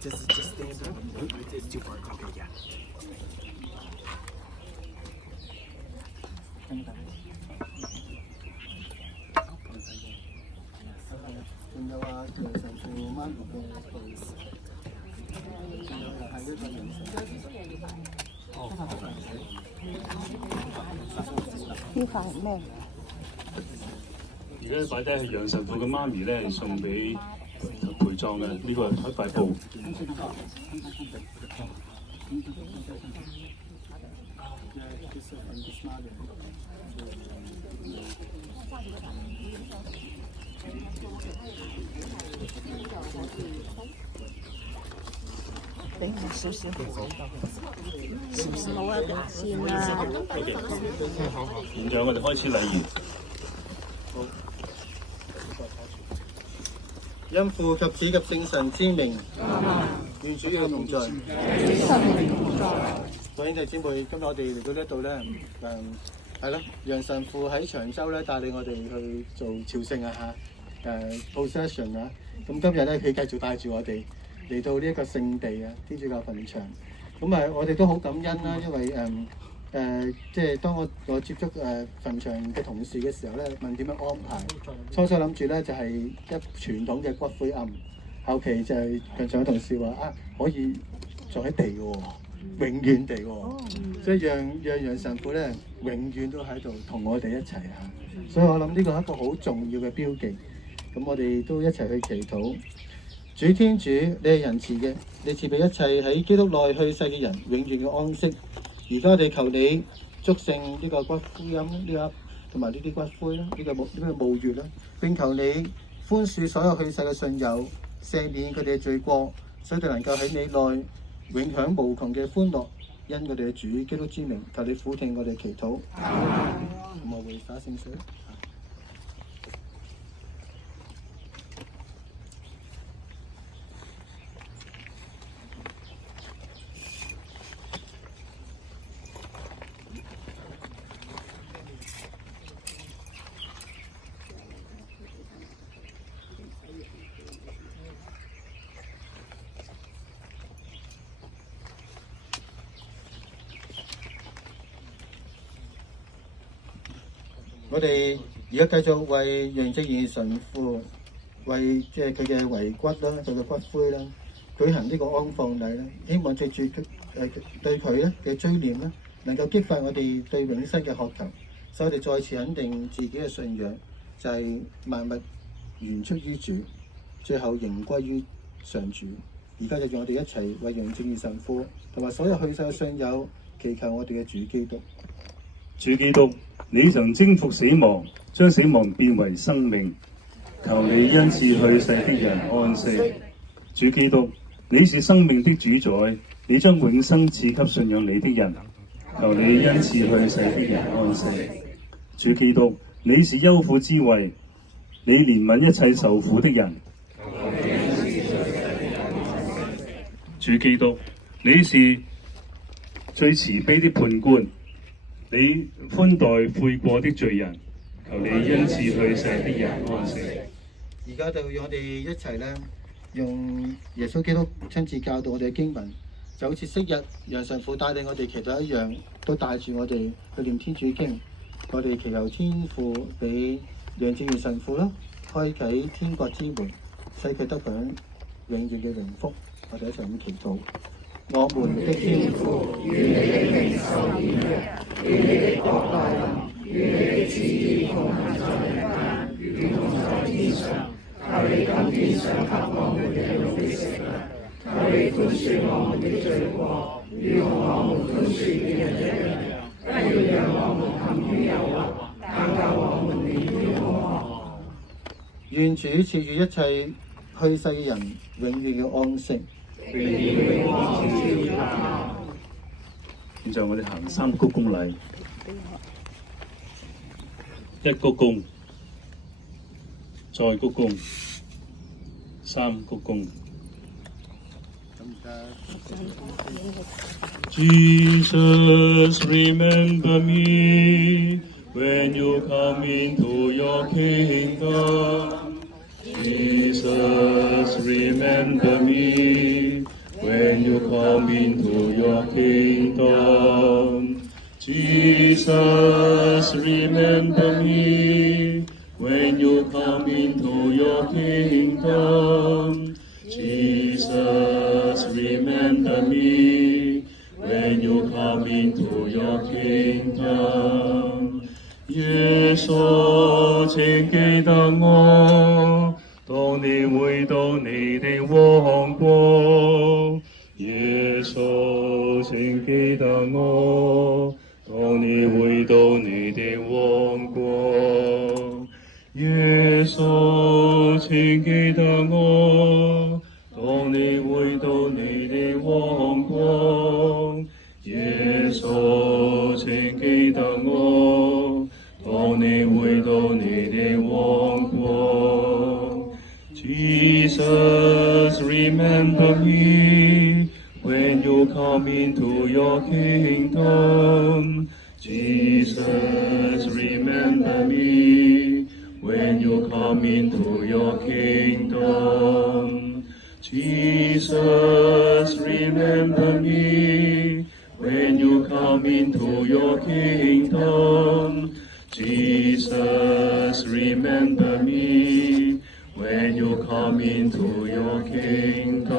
Just stand up. It's too far. Okay, yeah. 仲有啊，梁神父媽咪嘅故事，仲有又係一個人神。呢塊係咩？而家擺低係楊神父嘅媽咪咧，送俾陪葬嘅呢個一塊布。俾我少少，好啊，先啦。現在我哋開始禮儀。因父及子及聖神之名，願主與你同在。各位兄弟姊妹，今日我哋嚟到呢一度咧，係咯，楊神父喺長洲咧帶領我哋去做朝聖啊procession 啊，咁今日咧佢繼續帶住我哋嚟到呢一個聖地啊，天主教墳場。咁啊，我哋都好感恩啦，因為即係當我接觸墳場嘅同事嘅時候咧，問點樣安排。初諗住咧就係一傳統嘅骨灰龕，後期就係墳場嘅同事話啊，可以做喺地嘅喎，永遠地喎，所以讓楊神父咧永遠都喺度同我哋一齊啊。所以我諗呢個係一個好重要嘅標記。咁我哋都一齊去祈禱。主天主，你係仁慈嘅，你賜俾一切喺基督內去世嘅人永遠嘅安息。而家我哋求你祝聖呢個骨灰龕呢個同埋呢啲骨灰啦，呢個墓穴啦，並求你寬恕所有去世嘅信友，赦免佢哋嘅罪過，使佢哋能夠喺你內永享無窮嘅歡樂。因我哋嘅主基督之名，求你俯聽我哋祈禱。我會灑聖水。我哋而家繼續為楊正義神父為即係佢嘅遺骨啦、佢嘅骨灰啦，舉行呢個安放禮啦，希望藉住對佢咧嘅追念啦，能夠激發我哋對永生嘅渴求，使我哋再次肯定自己嘅信仰，就係萬物源出於主，最後仍歸於上主。而家就讓我哋一齊為楊正義神父同埋所有去世嘅信友祈求我哋嘅主基督。主基督，你曾征服死亡，將死亡變為生命，求你恩賜去世的人安息。主基督，你是生命的主宰，你將永生賜給信仰你的人，求你恩賜去世的人安息。主基督，你是憂苦之惠，你憐憫一切受苦的人。主基督，你是最慈悲的判官，你寬待悔過的罪人，求你恩賜去世的人安息。而家就讓我哋一齊咧，用耶穌基督親自教導我哋嘅經文，就好似昔日楊神父帶領我哋祈禱一樣，都帶住我哋去念天主經。我哋祈求天父俾楊正義神父啦，開啟天國之門，使佢得享永遠嘅榮福。我哋一齊咁祈禱。我們的天父，願你的名受顯揚，願你的國來臨，願你的旨意奉行在人間，如同在天上。求你今天賞給我們日用的食糧，求你寬恕我們的罪過，如同我們寬恕別人一樣，不要讓我們陷於誘惑，但救我們免於兇惡。願主賜予一切去世嘅人永遠嘅安息。現在我哋行三鞠躬禮，一鞠躬，再鞠躬，三鞠躬。Jesus, remember me when you come into your kingdom. Jesus, remember me when you come into your kingdom. Jesus, remember me when you come into your kingdom. Jesus, remember me when you come into your kingdom. 耶穌，請記得我，當你回到你的王國。耶穌，請記得我，當你回到你的王國。耶穌，請記得我，當你回到你的王國。耶穌，請記得我，當你回到你的王國。Jesus, remember me when you come into your kingdom. Jesus, remember me when you come into your kingdom. Jesus, remember me when you come into your kingdom. Jesus, remember me when you come into your kingdom。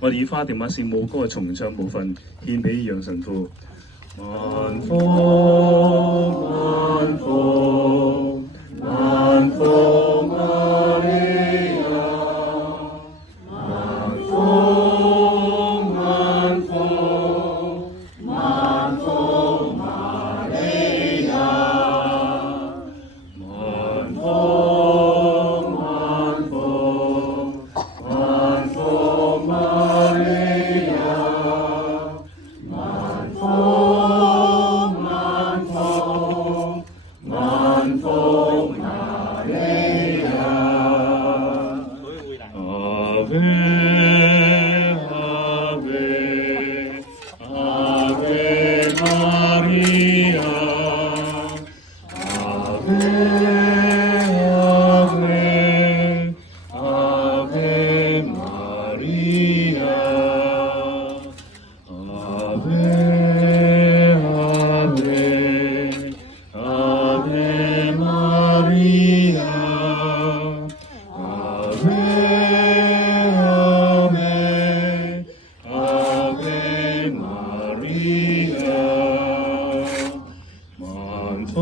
我哋以花地瑪聖母歌嘅重唱部分獻俾楊神父。萬福萬福萬福瑪利亞，萬福萬福萬福瑪利亞，萬福萬福萬福瑪利亞，萬福萬福萬福瑪利亞。Ave, Ave, Ave Maria, Ave, Ave, Ave Maria, Ave, Ave, Ave Maria, Ave, Ave, Ave Maria. 萬福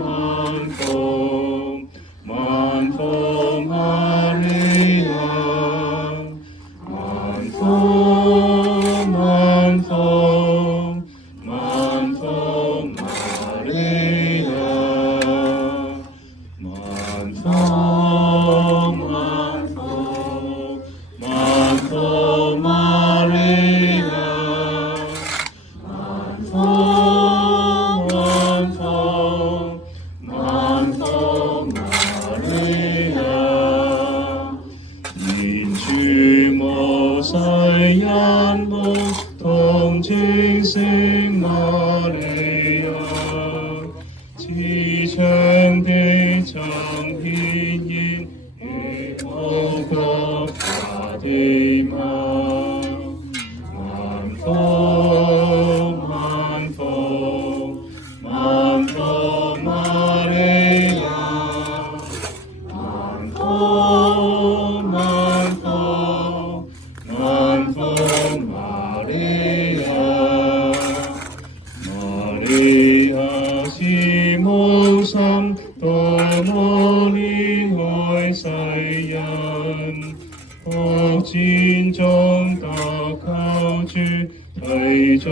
萬福萬福瑪利亞，萬福萬福萬福瑪利亞，萬福萬福萬福瑪利亞，萬福萬福萬福瑪利亞，連住無世人目同情聖瑪利亞，慈祥地曾顯現於無國法地瑪。萬福萬福萬福瑪利亞，萬福萬福萬福瑪利亞。瑪利亞是無心多麼憐愛世人，惡戰中得靠主，締造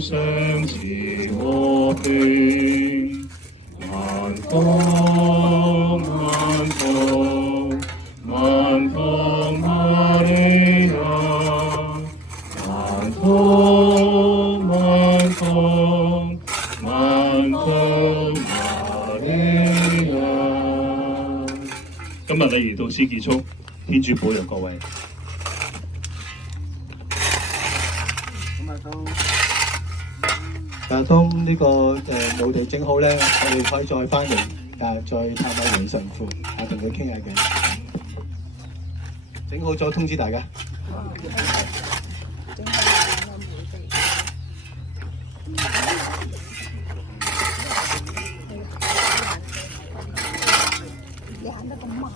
相似和平。萬福萬福萬福瑪利亞，萬福萬福萬福瑪利亞。今日禮儀到此結束，天主保佑各位。咁啊都。當呢個墓地整好咧，我哋可以再翻嚟再探下袁神父同佢傾下偈。整好咗通知大家。你行得咁慢。